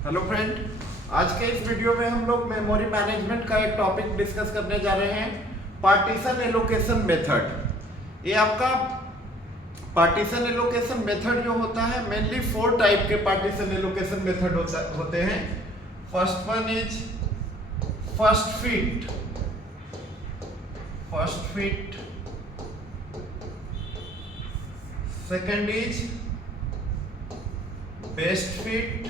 Hello friend, आज के इस वीडियो में हम लोग मेमोरी मैनेजमेंट का एक टॉपिक डिस्कस करने जा रहे हैं, पार्टीशन एलोकेशन मेथड। ये आपका पार्टीशन एलोकेशन मेथड जो होता है, मेनली 4 टाइप के पार्टीशन एलोकेशन मेथड होते हैं। First one is first fit, second is best fit,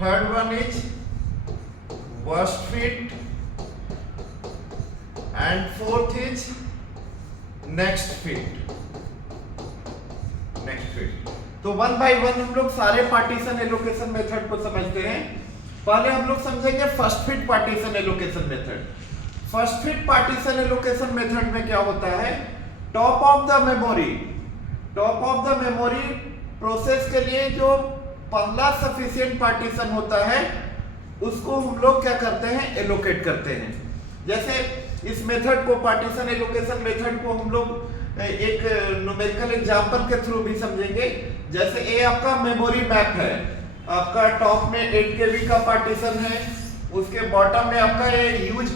third one is worst fit and fourth is next fit. तो वन बाय वन हम लोग सारे पार्टीशन एलोकेशन मेथड को समझते हैं। पहले हम लोग समझेंगे first fit partition allocation method. First fit partition allocation method में क्या होता है, top of the memory process के लिए जो पहला सफिशिएंट पार्टीशन होता है उसको हम लोग क्या करते हैं, एलोकेट करते हैं। जैसे इस मेथड को, पार्टीशन एलोकेशन मेथड को हम लोग एक न्यूमेरिकल एग्जांपल के थ्रू भी समझेंगे। जैसे ये आपका मेमोरी मैप है, आपका टॉप में 8 KB का पार्टीशन है, उसके बॉटम में आपका ये यूज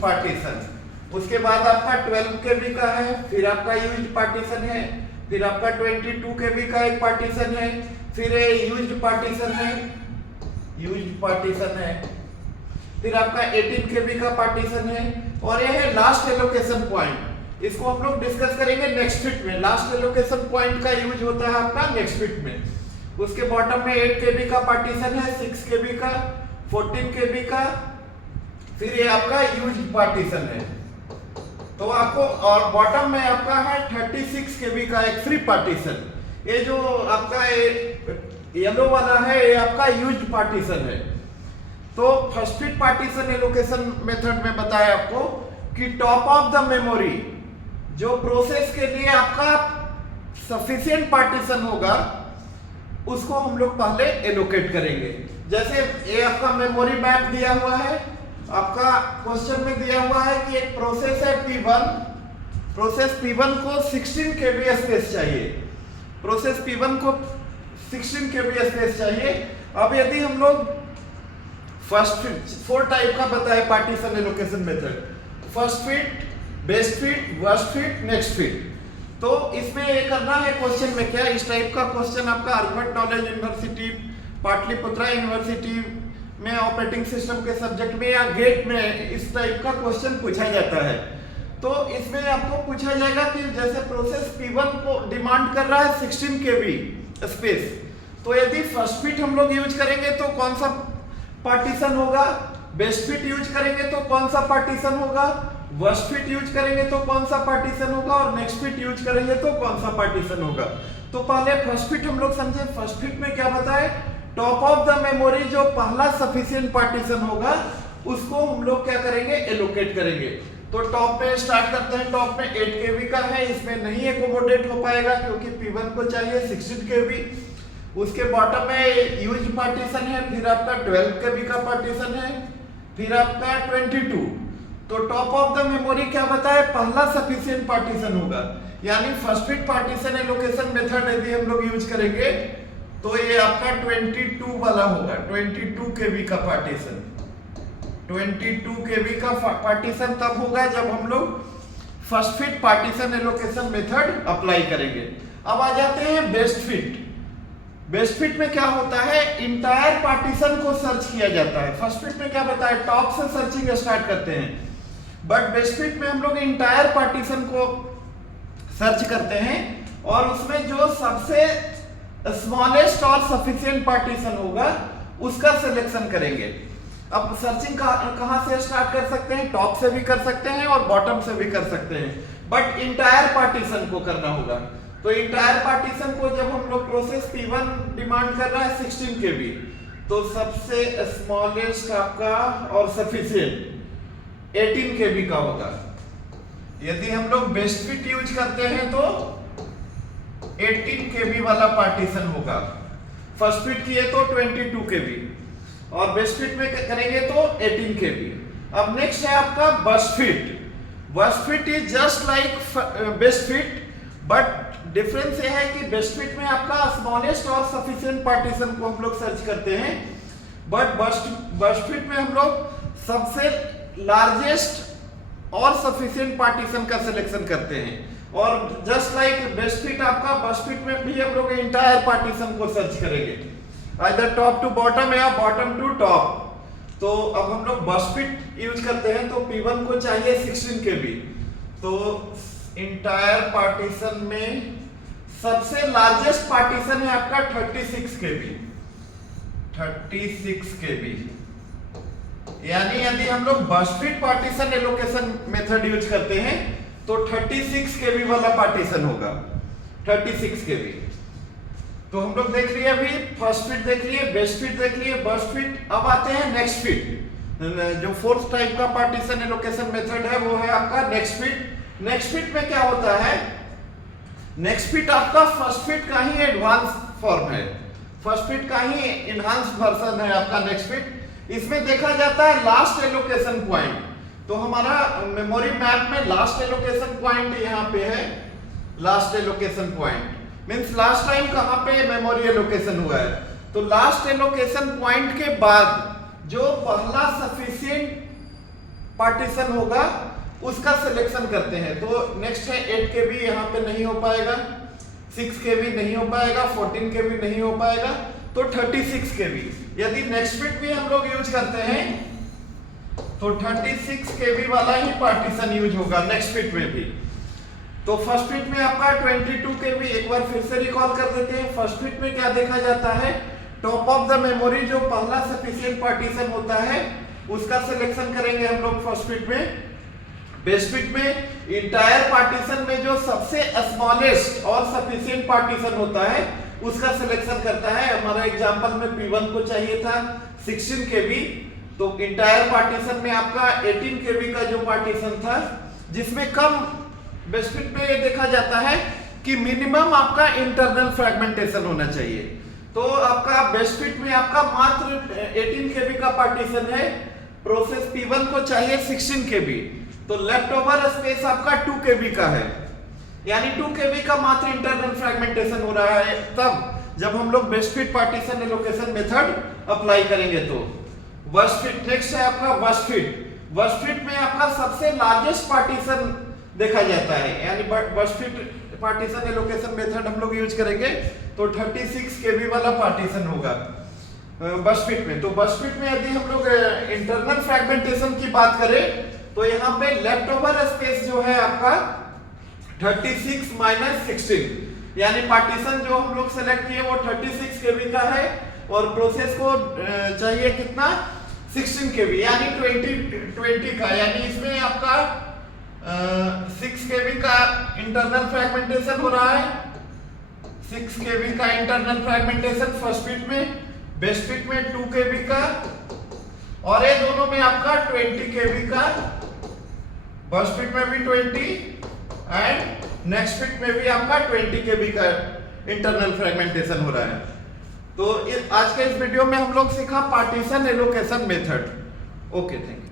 पार्टीशन, उसके बाद आपका 12 KB का है, फिर आपका यूज पार्टीशन है, फिर आपका 22 KB का एक पार्टीशन है, फिर ये यूज पार्टीशन है, फिर आपका 18 KB का पार्टीशन है, और ये है लास्ट एलोकेशन पॉइंट। इसको हम लोग डिस्कस करेंगे नेक्स्ट फिट में। लास्ट एलोकेशन पॉइंट का यूज होता है आपका नेक्स्ट फिट में। उसके बॉटम में 8 KB का पार्टीशन है, 6 KB का, 14 KB का, फिर ये आपका यूज पार्टीशन है। तो आपको, और बॉटम में आपका है 36 KB का एक फ्री पार्टीशन। ये जो आपका येलो वाला है ये आपका यूज पार्टीशन है। तो first fit partition allocation method में बताया आपको कि टॉप ऑफ द मेमोरी जो प्रोसेस के लिए आपका सफिशिएंट पार्टीशन होगा उसको हम लोग पहले एलोकेट करेंगे। जैसे ये आपका मेमोरी मैप दिया हुआ है, आपका क्वेश्चन में दिया हुआ है कि एक प्रोसेस है P1, प्रोसेस P1 को 16 KB स्पेस चाहिए, प्रोसेस P1 को 16 KB स्पेस चाहिए। अब यदि हम लोग फर्स्ट फिट 4 टाइप का बताए partition allocation method, first fit, best fit, worst fit, next fit. तो इसमें ये करना है क्वेश्चन में क्या, इस टाइप का क्वेश्चन आपका आर्कवेट नॉलेज यूनिवर्सिटी, पाटलिपुत्रा यूनिवर्सिटी में ऑपरेटिंग सिस्टम के सब्जेक्ट में या गेट में इस टाइप का क्वेश्चन पूछा जाता है। तो इसमें आपको पूछा जाएगा कि जैसे प्रोसेस P1 को डिमांड कर रहा है 16 KB स्पेस, तो यदि फर्स्ट फिट हम लोग यूज करेंगे तो कौन सा पार्टीशन होगा, बेस्ट फिट यूज करेंगे तो कौन सा पार्टीशन होगा, वर्स्ट फिट यूज करेंगे तो कौन सा पार्टीशन होगा, और नेक्स्ट फिट यूज करेंगे तो कौन सा पार्टीशन होगा। तो पहले फर्स्ट फिट हम लोग समझे। फर्स्ट फिट में क्या बताए, टॉप ऑफ द मेमोरी जो पहला सफिशिएंट पार्टीशन होगा उसको हम लोग क्या करेंगे, एलोकेट करेंगे। तो टॉप पे स्टार्ट करते हैं, टॉप में 8 KB का है, इसमें नहीं एकोमोडेट हो पाएगा क्योंकि P1 को चाहिए 16 KB। उसके बॉटम में यूज पार्टीशन है, फिर आपका 12 KB का पार्टीशन है, फिर आपका 22। तो टॉप ऑफ द मेमोरी क्या बताए, पहला सफिशिएंट पार्टीशन होगा। यानी first fit partition allocation method यदि हम लोग यूज करेंगे तो ये आपका 22 वाला होगा, 22 KB का पार्टीशन। 22 KB का पार्टीशन तब होगा जब हम लोग first fit partition allocation method apply करेंगे। अब आ जाते हैं बेस्ट फिट। बेस्ट फिट में क्या होता है, इंटायर पार्टीशन को सर्च किया जाता है। फर्स्ट फिट में क्या बताया, टॉप से सर्चिंग स्टार्ट करते हैं, बट बेस्ट फिट में हम लोग इंटायर पार्टीशन को सर्च करते हैं और उसमें जो सबसे स्मॉलेस्ट और सफिशिएंट पार्टीशन होगा उसका सिलेक्शन करेंगे। अब सर्चिंग कहां से स्टार्ट कर सकते हैं, टॉप से भी कर सकते हैं और बॉटम से भी कर सकते हैं, बट इंटायर पार्टीशन को करना होगा। तो इंटायर पार्टीशन को जब हम लोग प्रोसेस P1 डिमांड कर रहा है 16 KB, तो सबसे स्मॉलेस्ट आपका और सफिशिएंट 18 KB का होगा। यदि हम लोग बेस्ट फिट यूज करते हैं तो 18 KB वाला पार्टीशन होगा। फर्स्ट फिट किए तो 22 KB और बेस्ट फिट में करेंगे तो 18 KB। अब नेक्स्ट है आपका burst fit. Burst fit is just like best fit, but difference ये है कि बेस्ट फिट में आपका स्मॉलेस्ट और सफिशिएंट पार्टीशन को हम लोग सर्च करते हैं, बट बस्ट फिट में हम लोग सबसे लार्जेस्ट और सफिशिएंट पार्टीशन का सिलेक्शन करते हैं। और जस्ट लाइक बेस्ट फिट आपका बस्ट फिट में भी हम लोग इंटायर पार्टीशन को सर्च करेंगे, आइदर टॉप टू बॉटम या बॉटम टू टॉप। तो अब हम लोग बस्ट फिट यूज करते हैं, तो P1 को चाहिए 16 KB। तो इंटायर पार्टीशन में सबसे लार्जेस्ट पार्टीशन है आपका 36 KB। 36 KB, यानी यदि हम लोग best fit partition allocation method use करते हैं तो 36 KB वाला पार्टीशन होगा, 36 KB। तो हम लोग देख लिए अभी फर्स्ट फिट देख लिए, बेस्ट फिट देख लिए, बस्ट फिट। अब आते हैं नेक्स्ट फिट। जो फोर्थ टाइप का पार्टीशन एलोकेशन मेथड है वो है आपका नेक्स्ट फिट। नेक्स्ट फिट में क्या होता है, नेक्स्ट फिट आपका फर्स्ट फिट का ही एडवांस फॉर्म है, फर्स्ट फिट का ही इनहांस्ड वर्जन है आपका नेक्स्ट फिट। इसमें देखा जाता है लास्ट एलोकेशन पॉइंट। तो हमारा मेमोरी मैप में लास्ट एलोकेशन पॉइंट यहाँ पे है, last allocation point means last time कहाँ पे मेमोरी एलोकेशन हुआ है। तो लास्ट एलोकेशन पॉइंट के बाद जो पहला सफिशिएंट पार्टीशन होगा उसका सिलेक्शन करते हैं। तो नेक्स्ट है 8 KB, यहाँ पे नहीं हो पाएगा, 6 KB नहीं हो पाएगा, 14 KB नहीं हो पाएगा, तो 36 KB। यदि नेक्स्ट फिट भी हम लोग यूज करते हैं तो 36 KB वाला ही पार्टीशन यूज होगा नेक्स्ट फिट में भी। तो फर्स्ट फिट में आपका 22 KB, एक बार फिर से रिकॉल कर देते हैं। फर्स्ट फिट में क्या देखा जाता है, टॉप ऑफ द मेमोरी जो पहला सफिशिएंट पार्टीशन होता है उसका सिलेक्शन करेंगे हम लोग फर्स्ट फिट में। बेस्ट फिट में इंटायर पार्टीशन में जो सबसे स्मॉलेस्ट और सफिशिएंट पार्टीशन होता है उसका सिलेक्शन करता है। हमारा एग्जांपल में P1 को चाहिए था 16 KB, तो इंटायर पार्टीशन में आपका 18 KB का जो पार्टीशन था, जिसमें कम बेस्ट फिट में ये देखा जाता है कि मिनिमम आपका इंटरनल फ्रेगमेंटेशन होना चाहिए। तो आपका बेस्ट फिट में आपका मात्र 18 KB का पार्टीशन है, प्रोसेस P1 को चाहिए 16 KB, तो लेफ्ट ओवर स्पेस आपका 2 KB का है, यानी 2 KB का मात्र इंटरनल फ्रेगमेंटेशन हो रहा है तब जब हम लोग best fit partition allocation method apply करेंगे। तो वर्स्ट फिट नेक्स्ट है आपका वर्स्ट फिट। वर्स्ट फिट में आपका सबसे लार्जेस्ट पार्टीशन देखा जाता है, यानी worst fit partition allocation method हम लोग यूज करेंगे तो 36 KB वाला पार्टीशन होगा बस्ट फिट में। तो बस्ट फिट में यदि हम लोग इंटरनल फ्रेगमेंटेशन की बात करें तो यहाँ पे लेफ्ट ओवर स्पेस जो है आपका 36 - 16, यानी पार्टीशन जो हम लोग सेलेक्ट किए वो 36 KB का है और प्रोसेस को चाहिए कितना 16 KB, यानी 20 का, यानी इसमें आपका 6 KB का इंटरनल फ्रेगमेंटेशन हो रहा है, 6 KB का इंटरनल फ्रेगमेंटेशन फर्स्ट फिट में, बेस्ट फिट में 2 KB का, और ये दोनों में आपका 20 KB का, फर्स्ट फिट में भी 20 एंड नेक्स्ट फिट में भी आपका 20 KB का इंटरनल फ्रेगमेंटेशन हो रहा है। तो आज के इस वीडियो में हम लोग सीखा partition allocation method. Okay, thank you.